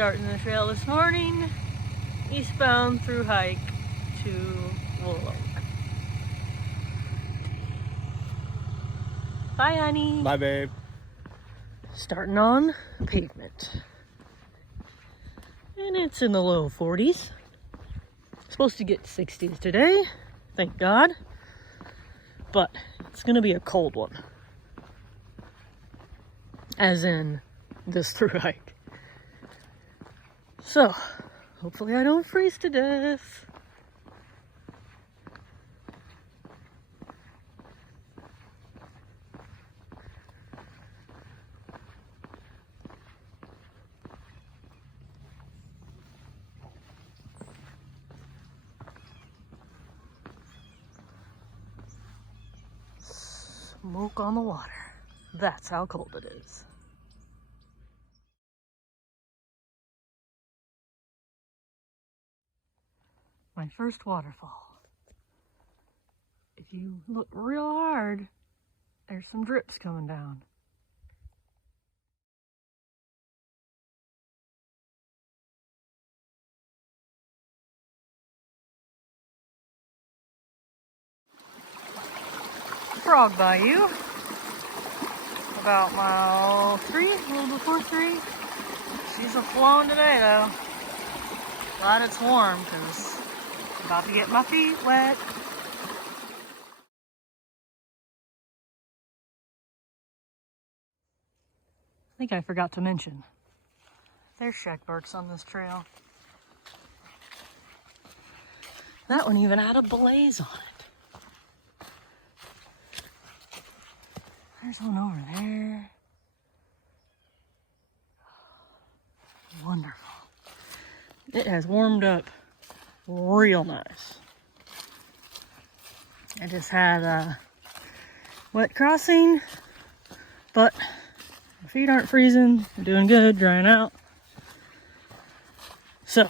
Starting the trail this morning, eastbound through hike to Willow. Bye, honey. Bye, babe. Starting on pavement. And it's in the low 40s. Supposed to get 60s today, thank God. But it's gonna be a cold one. As in this through hike. So, hopefully I don't freeze to death. Smoke on the water. That's how cold it is. My first waterfall. If you look real hard, there's some drips coming down. Frog Bayou. About mile 3, a little before 3. She's a flowing today though. Glad it's warm because I'm about to get my feet wet. I think I forgot to mention, there's shagbarks on this trail. That one even had a blaze on it. There's one over there. Wonderful. It has warmed up real nice. I just had a wet crossing, but my feet aren't freezing. I'm doing good, drying out. So,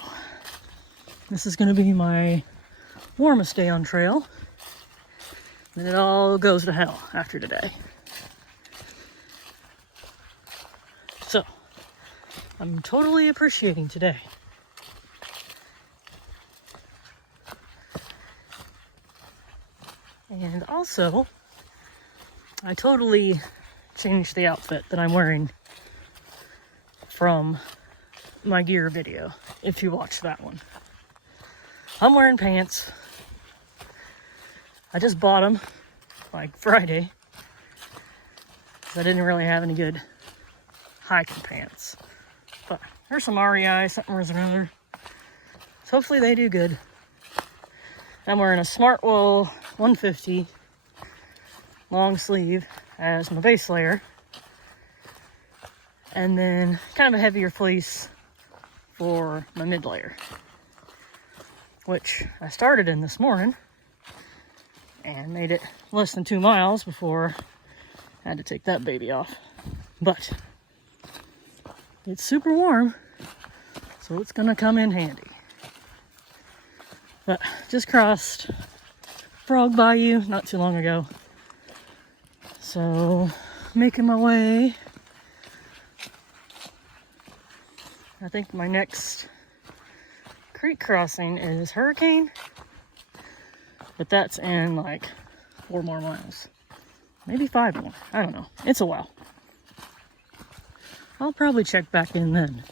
this is going to be my warmest day on trail. Then it all goes to hell after today. So, I'm totally appreciating today. And also, I totally changed the outfit that I'm wearing from my gear video, if you watched that one. I'm wearing pants. I just bought them like Friday because I didn't really have any good hiking pants. But there's some REI, something or another. So hopefully they do good. I'm wearing a Smartwool 150 long sleeve as my base layer. And then kind of a heavier fleece for my mid layer, which I started in this morning and made it less than 2 miles before I had to take that baby off. But it's super warm, so it's gonna come in handy. But just crossed Frog Bayou not too long ago. So making my way. I think my next creek crossing is Hurricane, but that's in like 4 more miles, maybe 5 more. I don't know. It's a while. I'll probably check back in then.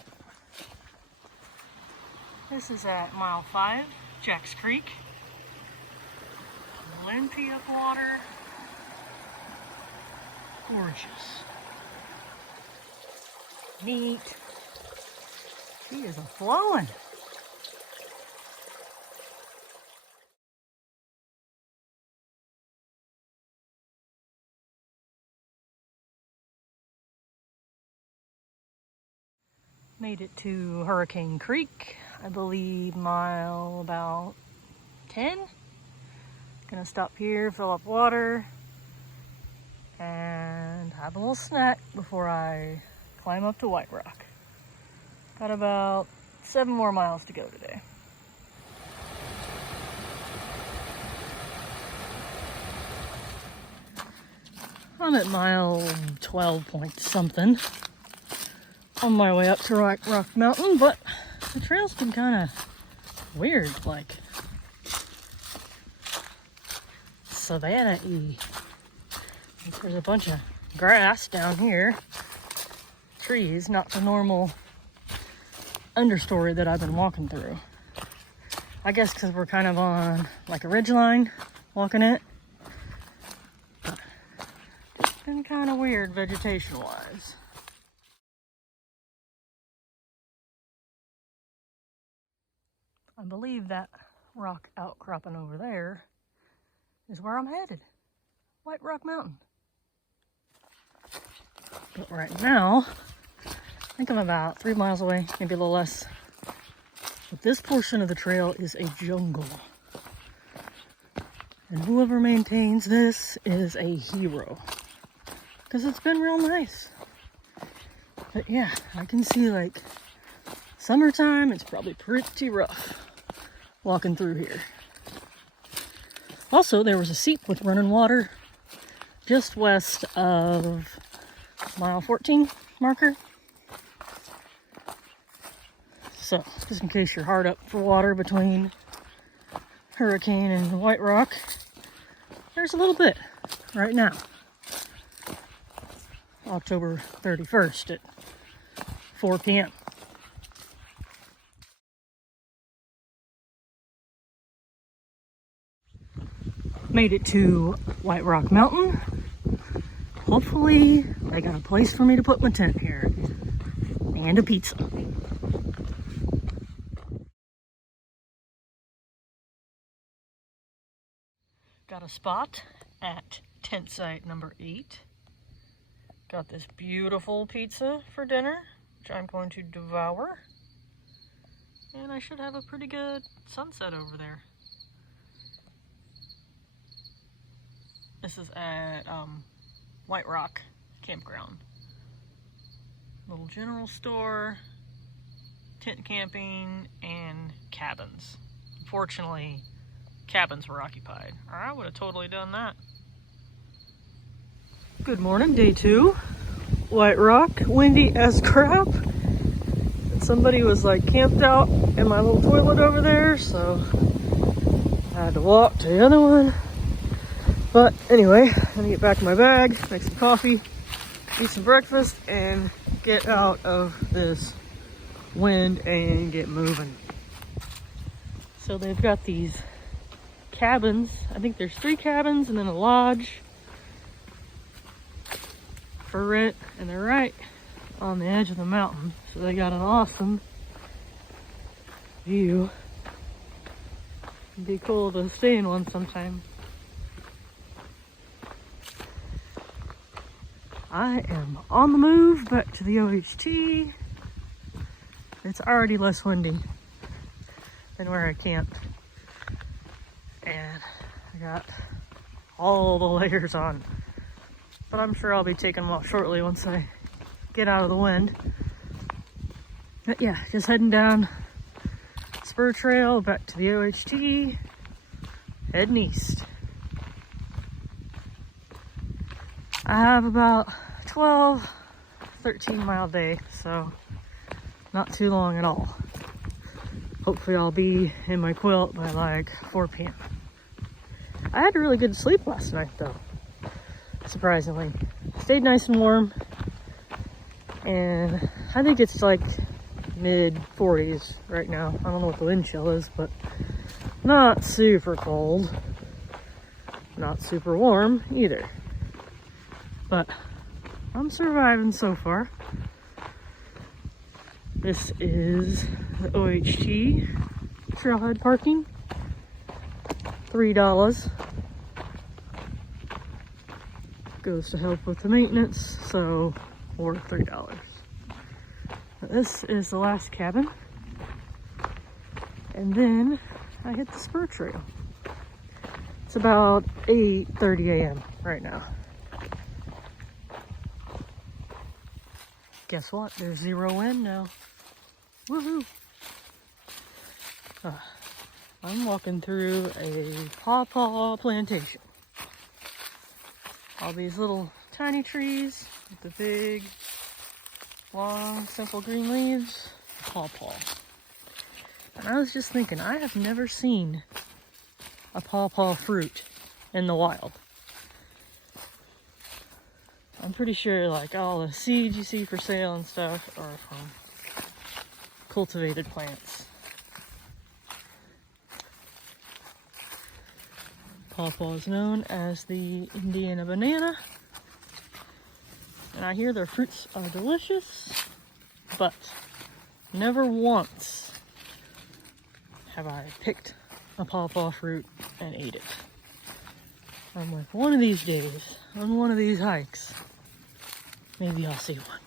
This is at mile 5, Jack's Creek. Plenty of water. Gorgeous. Neat. She is a flowing. Made it to Hurricane Creek, I believe mile about 10. Gonna stop here, fill up water, and have a little snack before I climb up to White Rock. Got about 7 more miles to go today. I'm at mile 12 point something. on my way up to Rock Mountain, but the trail's been kind of weird, like savanna-y. There's a bunch of grass down here, trees, not the normal understory that I've been walking through. I guess because we're kind of on like a ridge line walking it. But it's been kind of weird vegetation wise. I believe that rock outcropping over there is where I'm headed. White Rock Mountain. But right now, I think I'm about 3 miles away, maybe a little less. But this portion of the trail is a jungle. And whoever maintains this is a hero. Because it's been real nice. But yeah, I can see like summertime, it's probably pretty rough walking through here. Also, there was a seep with running water just west of mile 14 marker. So, just in case you're hard up for water between Hurricane and White Rock, there's a little bit right now. October 31st at 4 p.m. Made it to White Rock Mountain. Hopefully, they got a place for me to put my tent here. And a pizza. Got a spot at tent site number 8. Got this beautiful pizza for dinner, which I'm going to devour. And I should have a pretty good sunset over there. This is at White Rock Campground. Little general store, tent camping, and cabins. Unfortunately, cabins were occupied, or I would have totally done that. Good morning, day 2. White Rock, windy as crap. And somebody was like camped out in my little toilet over there, so I had to walk to the other one. But anyway, I'm gonna get back in my bag, make some coffee, eat some breakfast, and get out of this wind and get moving. So they've got these cabins. I think there's 3 cabins and then a lodge for rent, and they're right on the edge of the mountain. So they got an awesome view. It'd be cool to stay in one sometime. I am on the move back to the OHT. It's already less windy than where I camped. And I got all the layers on. But I'm sure I'll be taking them off shortly once I get out of the wind. But yeah, just heading down Spur Trail back to the OHT, heading east. I have about 13 mile day, so not too long at all. Hopefully I'll be in my quilt by like 4 p.m. I had a really good sleep last night though, surprisingly. Stayed nice and warm, and I think it's like mid 40s right now. I don't know what the wind chill is, but not super cold, not super warm either. But I'm surviving so far. This is the OHT Trailhead Parking. $3 goes to help with the maintenance, so or $3. This is the last cabin, and then I hit the spur trail. It's about 8:30 a.m. right now. Guess what? There's 0 wind now. Woohoo! I'm walking through a pawpaw plantation. All these little tiny trees with the big long, simple green leaves, pawpaw. And I was just thinking, I have never seen a pawpaw fruit in the wild. I'm pretty sure like all the seeds you see for sale and stuff are from cultivated plants. Pawpaw is known as the Indiana banana. And I hear their fruits are delicious, but never once have I picked a pawpaw fruit and ate it. I'm like, one of these days, on one of these hikes, maybe I'll see one.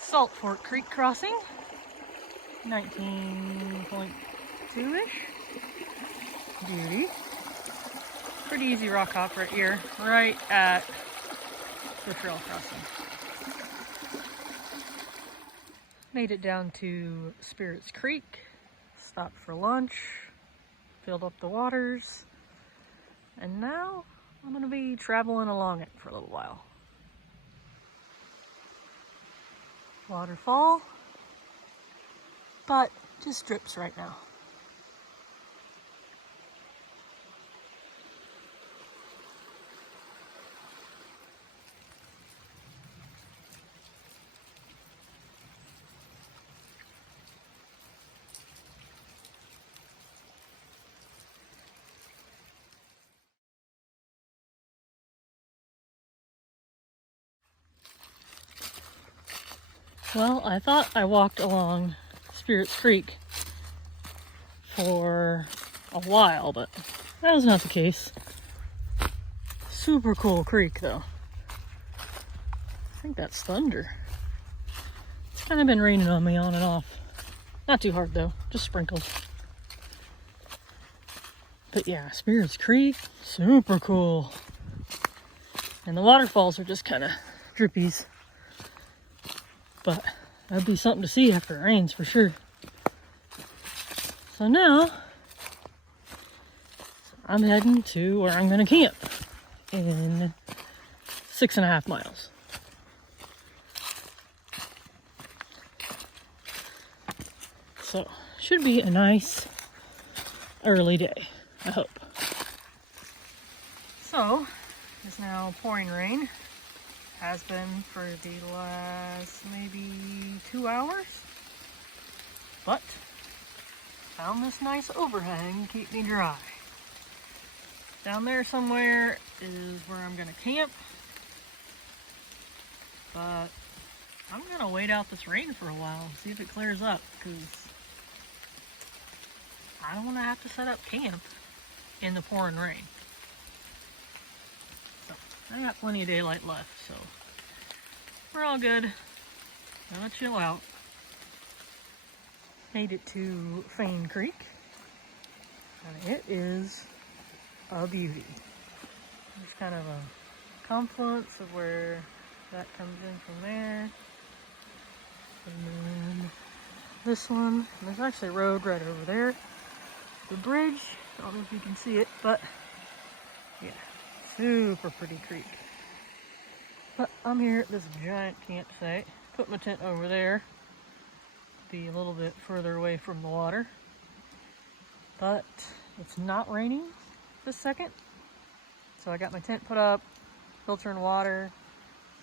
Salt Fork Creek crossing, 19.2-ish. Beauty. Pretty easy rock hop right here, right at the trail crossing. Made it down to Spirits Creek, stopped for lunch, filled up the waters, and now I'm going to be traveling along it for a little while. Waterfall, but just drips right now. Well, I thought I walked along Spirits Creek for a while, but that was not the case. Super cool creek, though. I think that's thunder. It's kind of been raining on me on and off. Not too hard, though. Just sprinkles. But yeah, Spirits Creek, super cool. And the waterfalls are just kind of drippies. But that'd be something to see after it rains for sure. So now I'm heading to where I'm gonna camp in 6.5 miles. So should be a nice early day, I hope. So it's now pouring rain. Has been for the last maybe 2 hours, but found this nice overhang to keep me dry. Down there somewhere is where I'm gonna camp, but I'm gonna wait out this rain for a while and see if it clears up, because I don't want to have to set up camp in the pouring rain. I got plenty of daylight left, so we're all good. Gonna chill out. Made it to Feyne Creek, and it is a beauty. There's kind of a confluence of where that comes in from there, and then this one. And there's actually a road right over there. The bridge, I don't know if you can see it, but yeah. Super pretty creek. But I'm here at this giant campsite. Put my tent over there. Be a little bit further away from the water. But it's not raining this second. So I got my tent put up, filtering water,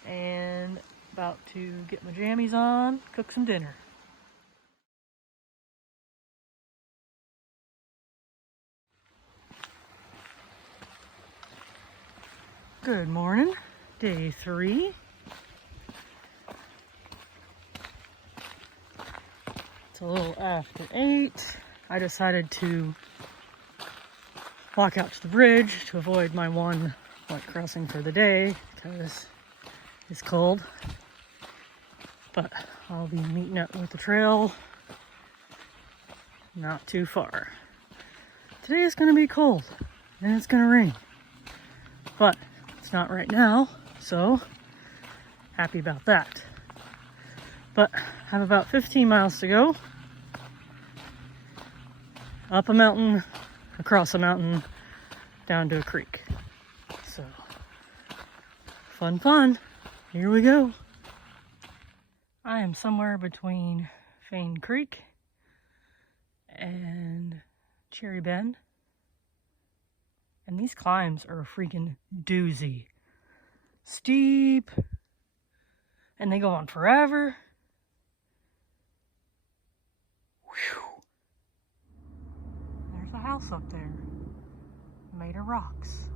and about to get my jammies on, cook some dinner. Good morning, day 3. It's a little after 8. I decided to walk out to the bridge to avoid my one wet crossing for the day because it's cold. But I'll be meeting up with the trail not too far. Today is going to be cold and it's going to rain. But it's not right now, so happy about that. But I have about 15 miles to go. Up a mountain, across a mountain down to a creek. So, fun, fun. Here we go. I am somewhere between Feyne Creek and Cherry Bend. And these climbs are a freaking doozy. Steep. And they go on forever. Whew. There's a house up there. Made of rocks.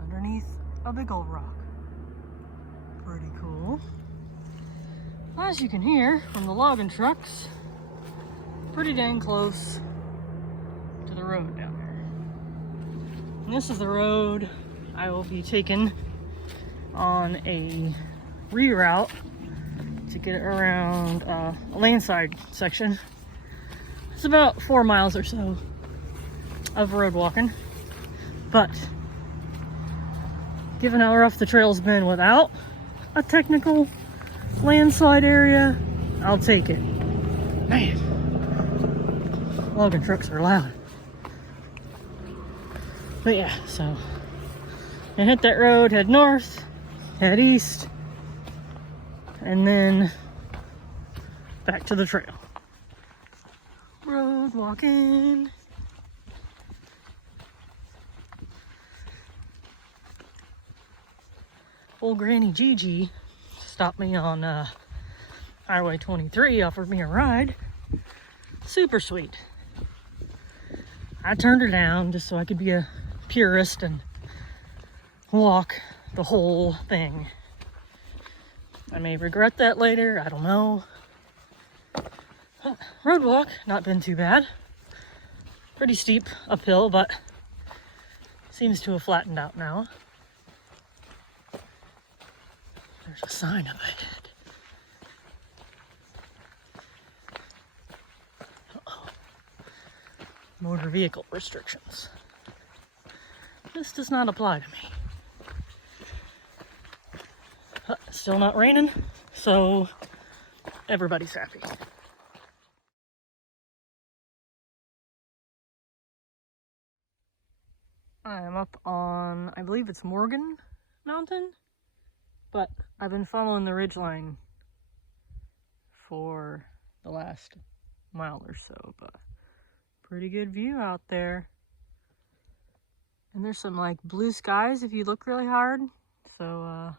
Underneath a big old rock. Pretty cool. As you can hear from the logging trucks, pretty dang close to the road down there. And this is the road I will be taking on a reroute to get around a landside section. It's about 4 miles or so of road walking, but given how rough the trail's been without a technical landslide area, I'll take it. Man, logging trucks are loud. But yeah, so I hit that road, head north, head east, and then back to the trail. Road walking. Old Granny Gigi stopped me on Highway 23, offered me a ride. Super sweet. I turned her down just so I could be a purist and walk the whole thing. I may regret that later, I don't know. Road walk, not been too bad. Pretty steep uphill, but seems to have flattened out now. There's a sign up ahead. Uh-oh. Motor vehicle restrictions. This does not apply to me. Still not raining, so everybody's happy. I am up on, I believe it's Morgan Mountain, but I've been following the ridgeline for the last mile or so, but pretty good view out there. And there's some like blue skies if you look really hard, so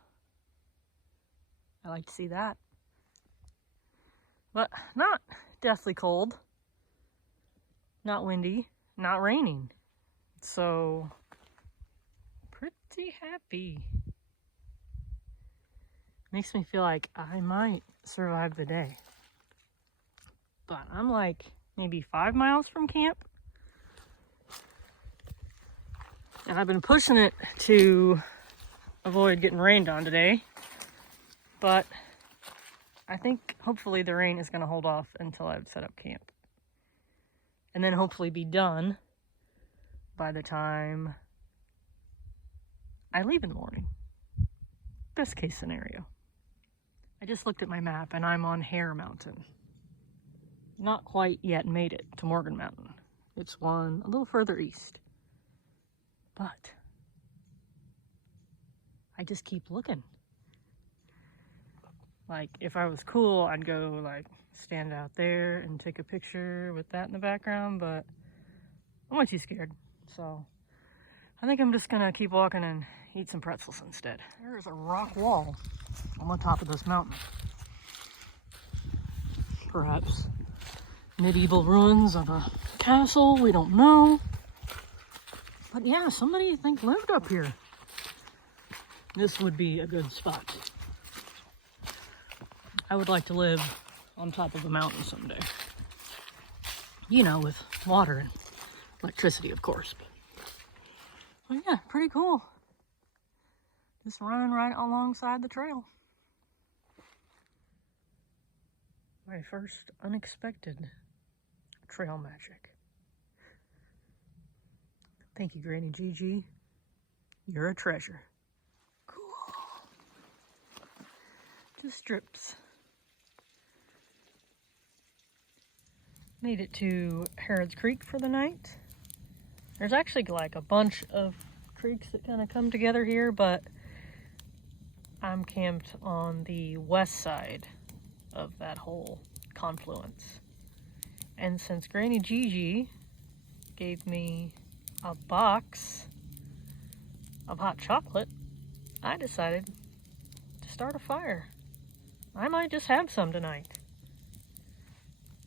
I like to see that. But not deathly cold, not windy, not raining. So, pretty happy. Makes me feel like I might survive the day. But I'm like maybe 5 miles from camp. And I've been pushing it to avoid getting rained on today. But I think hopefully the rain is going to hold off until I've set up camp. And then hopefully be done by the time I leave in the morning. Best case scenario. I just looked at my map and I'm on Hare Mountain. Not quite yet made it to Morgan Mountain. It's one a little further east. But I just keep looking. Like, if I was cool, I'd go, like, stand out there and take a picture with that in the background, but I'm way too scared. So, I think I'm just gonna keep walking and eat some pretzels instead. There is a rock wall on the top of this mountain. Perhaps medieval ruins of a castle, we don't know. But yeah, somebody I think lived up here. This would be a good spot. I would like to live on top of a mountain someday. You know, with water and electricity, of course. But yeah, pretty cool. Just running right alongside the trail. My first unexpected trail magic. Thank you, Granny Gigi. You're a treasure. Cool. Just strips. Made it to Harrods Creek for the night. There's actually like a bunch of creeks that kind of come together here, but I'm camped on the west side of that whole confluence. And since Granny Gigi gave me a box of hot chocolate, I decided to start a fire. I might just have some tonight.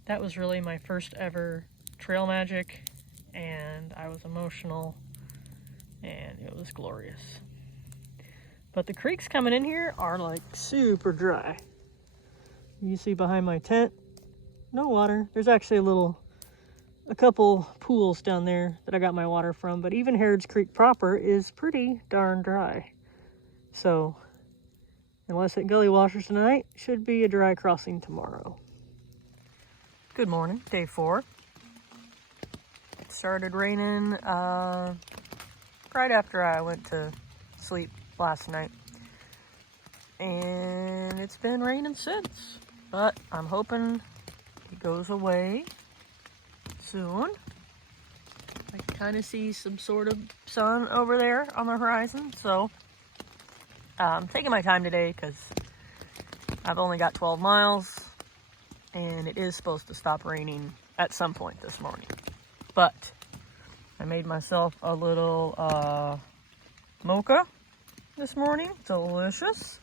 That was really my first ever trail magic, and I was emotional, and it was glorious. But the creeks coming in here are like super dry. You see behind my tent, no water. There's actually a couple pools down there that I got my water from, but even Harrods Creek proper is pretty darn dry. So, unless it gully washes tonight, should be a dry crossing tomorrow. Good morning, day 4. It started raining right after I went to sleep last night. And it's been raining since, but I'm hoping it goes away soon. I can kind of see some sort of sun over there on the horizon, so I'm taking my time today because I've only got 12 miles and it is supposed to stop raining at some point this morning. But I made myself a little mocha this morning, delicious,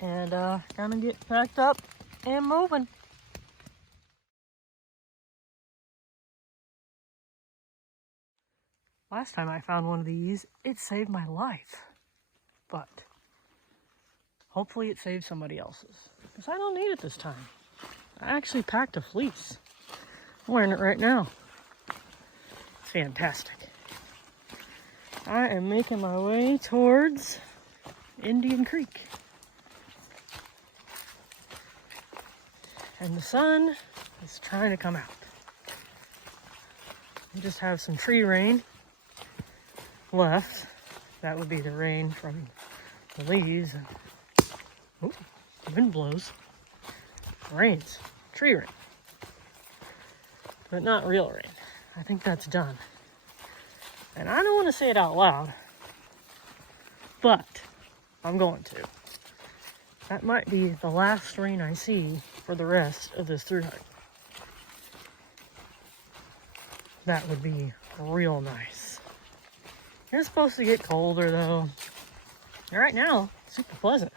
and gonna get packed up and moving. Last time I found one of these, it saved my life, but hopefully it saves somebody else's, because I don't need it this time. I actually packed a fleece. I'm wearing it right now. It's fantastic. I am making my way towards Indian Creek. And the sun is trying to come out. We just have some tree rain left. That would be the rain from the leaves. Ooh, the wind blows. It rains. Tree rain. But not real rain. I think that's done. And I don't want to say it out loud, but I'm going to. That might be the last rain I see for the rest of this thru hike. That would be real nice. It's supposed to get colder though. And right now, super pleasant.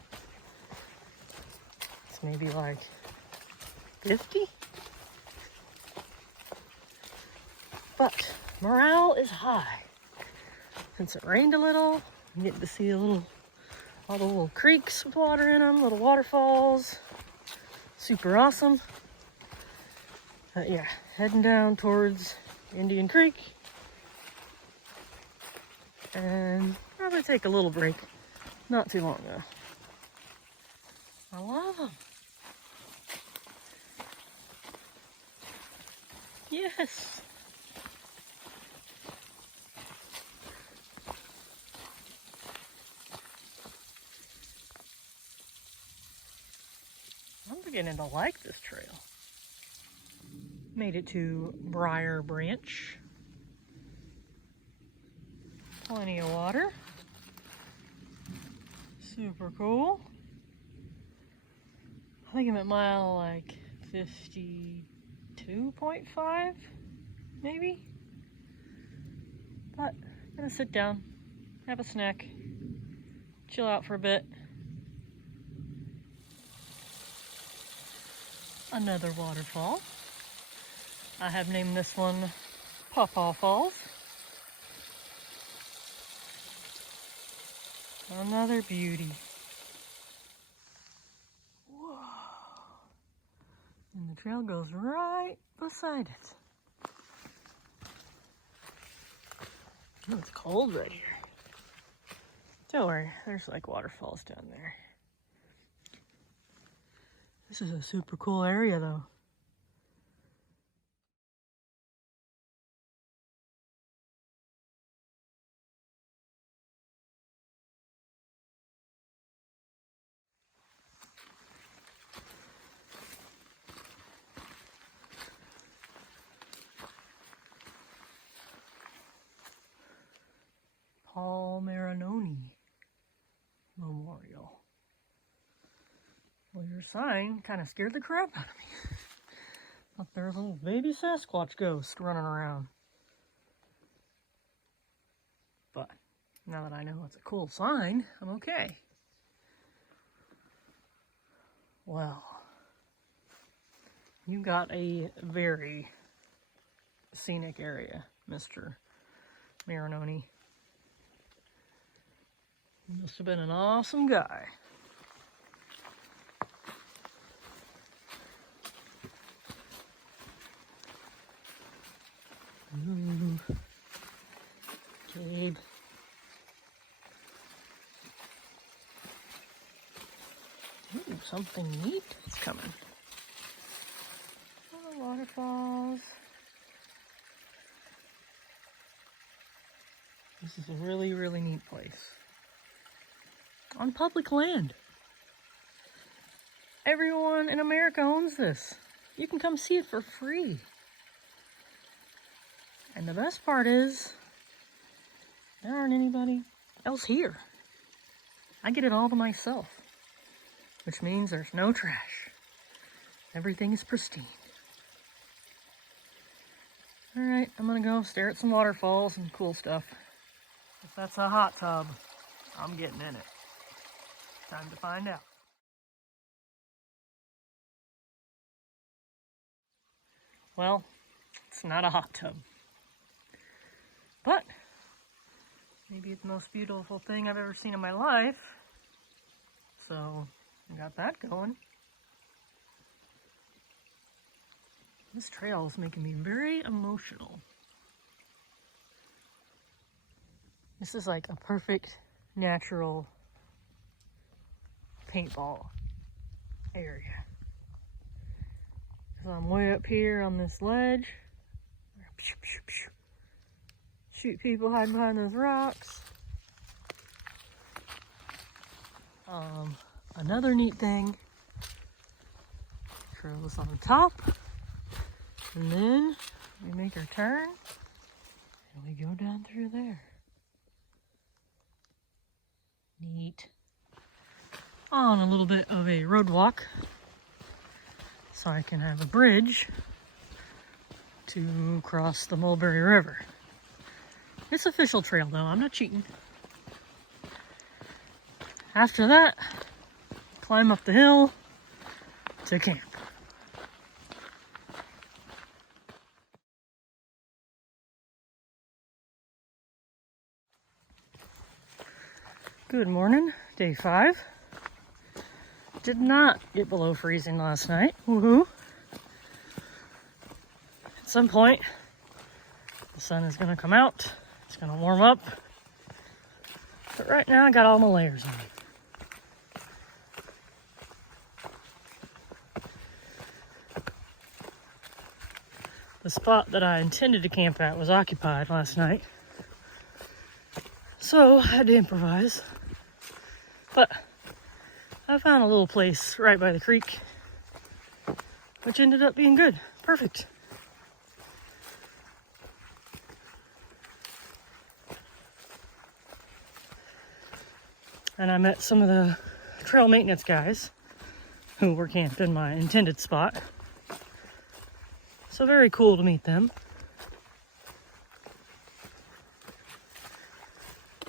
It's maybe like 50. But morale is high. Since it rained a little, I'm getting to see all the little creeks with water in them, little waterfalls. Super awesome. Yeah, heading down towards Indian Creek. And probably take a little break. Not too long though. I love them. Yes. I'm beginning to like this trail. Made it to Briar Branch. Plenty of water. Super cool. I think I'm at mile like 52.5, maybe. But I'm gonna sit down, have a snack, chill out for a bit. Another waterfall. I have named this one Pawpaw Falls. Another beauty. Whoa. And the trail goes right beside it. Oh, it's cold right here. Don't worry, there's like waterfalls down there. This is a super cool area though. sign kind of scared the crap out of me. Thought there was a little baby Sasquatch ghost running around. But now that I know it's a cool sign, I'm okay. Well, you got a very scenic area, Mr. Marinoni. You must have been an awesome guy. Ooh. Gabe. Ooh, something neat is coming. Oh, waterfalls. This is a really, really neat place. On public land. Everyone in America owns this. You can come see it for free. And the best part is, there aren't anybody else here. I get it all to myself. Which means there's no trash. Everything is pristine. Alright, I'm gonna go stare at some waterfalls and cool stuff. If that's a hot tub, I'm getting in it. Time to find out. Well, it's not a hot tub. But maybe it's the most beautiful thing I've ever seen in my life. So I got that going. This trail is making me very emotional. This is like a perfect natural paintball area. So I'm way up here on this ledge. Shoot people hiding behind those rocks. Another neat thing, trail is on top, and then we make our turn, and we go down through there. Neat. On a little bit of a road walk, so I can have a bridge to cross the Mulberry River. It's official trail though, I'm not cheating. After that, climb up the hill to camp. Good morning, day 5. Did not get below freezing last night. Woohoo! At some point, the sun is gonna come out. It's gonna warm up. But right now, I got all my layers on. The spot that I intended to camp at was occupied last night. So I had to improvise. But I found a little place right by the creek, which ended up being good. Perfect. And I met some of the trail maintenance guys who were camped in my intended spot. So very cool to meet them.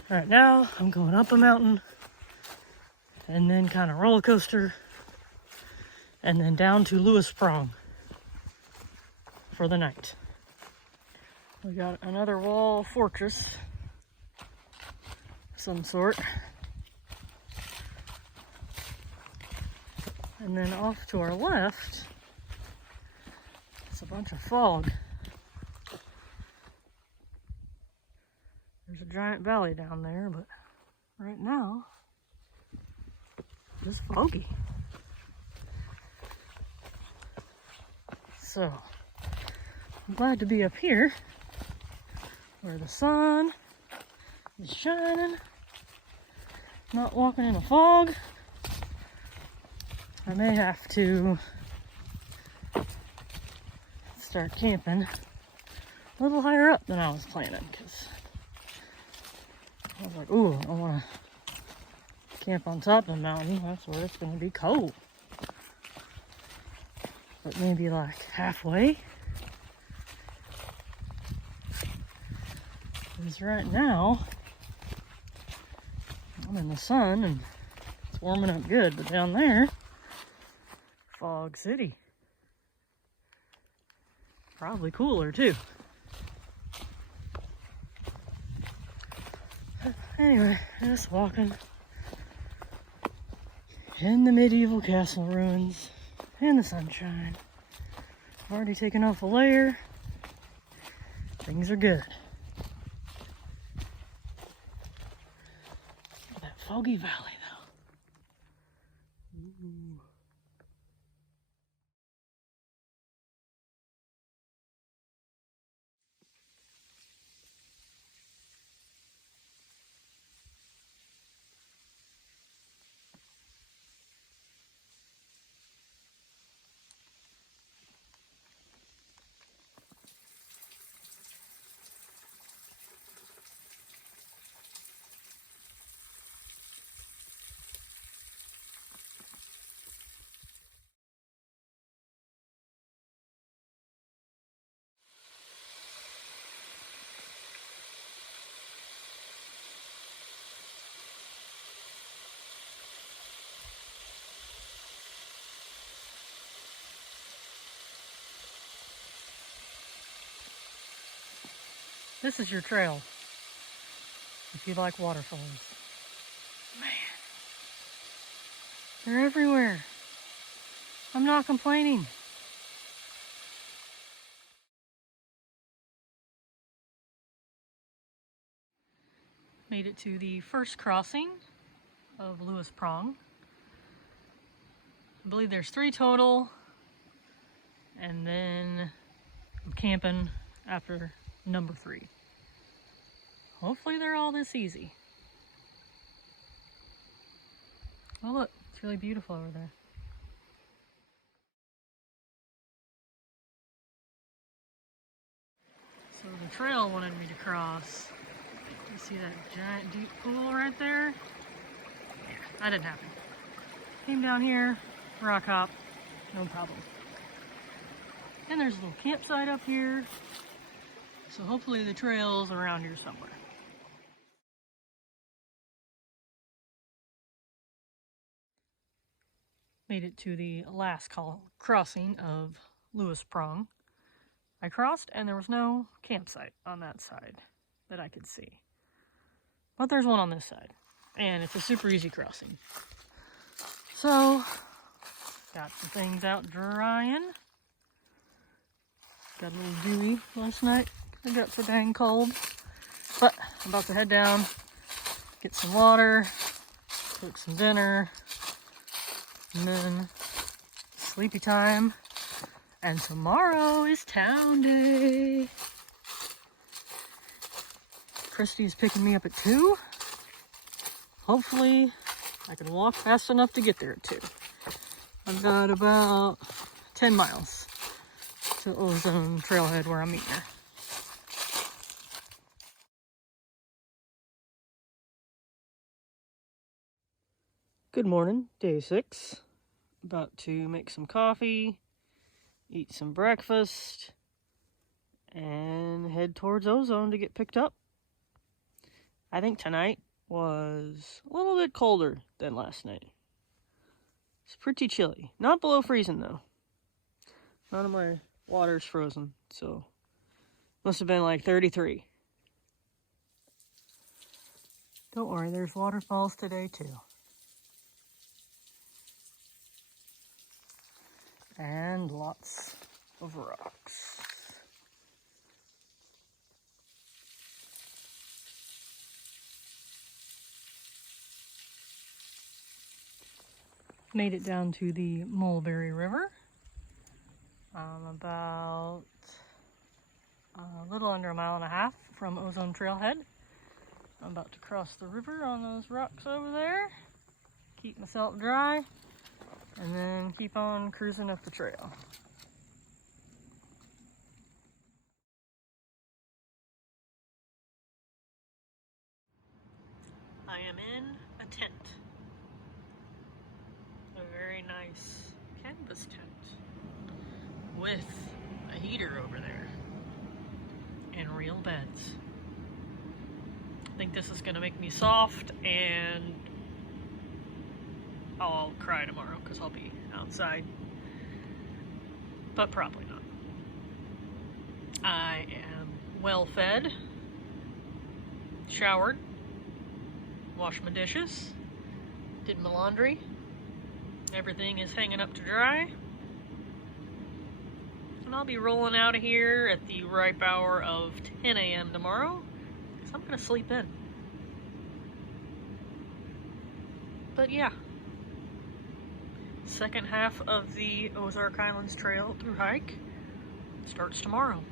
All right, now I'm going up a mountain and then kind of roller coaster and then down to Lewis Prong for the night. We got another wall fortress of some sort. And then off to our left, it's a bunch of fog. There's a giant valley down there, but right now, just foggy. So, I'm glad to be up here where the sun is shining, not walking in a fog. I may have to start camping a little higher up than I was planning, because I was like, ooh, I want to camp on top of the mountain. That's where it's going to be cold. but maybe like halfway. Because right now, I'm in the sun and it's warming up good, but down there, Fog City. Probably cooler too. Anyway, just walking in the medieval castle ruins in the sunshine. I've already taken off a layer. Things are good. Look at that foggy valley though. Ooh. This is your trail, if you like waterfalls. Man, they're everywhere. I'm not complaining. Made it to the first crossing of Lewis Prong. I believe there's 3 total, and then I'm camping after number 3. Hopefully they're all this easy. Oh look, it's really beautiful over there. So the trail wanted me to cross. You see that giant deep pool right there? Yeah, that didn't happen. Came down here, rock hop, no problem. And there's a little campsite up here. So hopefully the trail's around here somewhere. Made it to the last crossing of Lewis Prong. I crossed and there was no campsite on that side that I could see. But there's one on this side. And it's a super easy crossing. So, got some things out drying. Got a little dewy last night. I got so dang cold. But I'm about to head down, get some water, cook some dinner, and then sleepy time. And tomorrow is town day. Christy's picking me up at 2. Hopefully I can walk fast enough to get there at 2. I've got about 10 miles to Ozone Trailhead where I'm meeting her. Good morning, day 6. About to make some coffee, eat some breakfast, and head towards Ozone to get picked up. I think tonight was a little bit colder than last night. It's pretty chilly. Not below freezing though. None of my water's frozen, so must have been like 33. Don't worry, there's waterfalls today too. And lots of rocks. Made it down to the Mulberry River. About a little under 1.5 miles from Ozone Trailhead. I'm about to cross the river on those rocks over there. Keep myself dry. And then keep on cruising up the trail. I am in a tent. A very nice canvas tent. with a heater over there and real beds. I think this is gonna make me soft, and I'll cry tomorrow because I'll be outside, but probably not. I am well fed, showered, washed my dishes, did my laundry. Everything is hanging up to dry. And I'll be rolling out of here at the ripe hour of 10 a.m. tomorrow, because I'm going to sleep in. But yeah, second half of the Ozark Highlands Trail through hike starts tomorrow.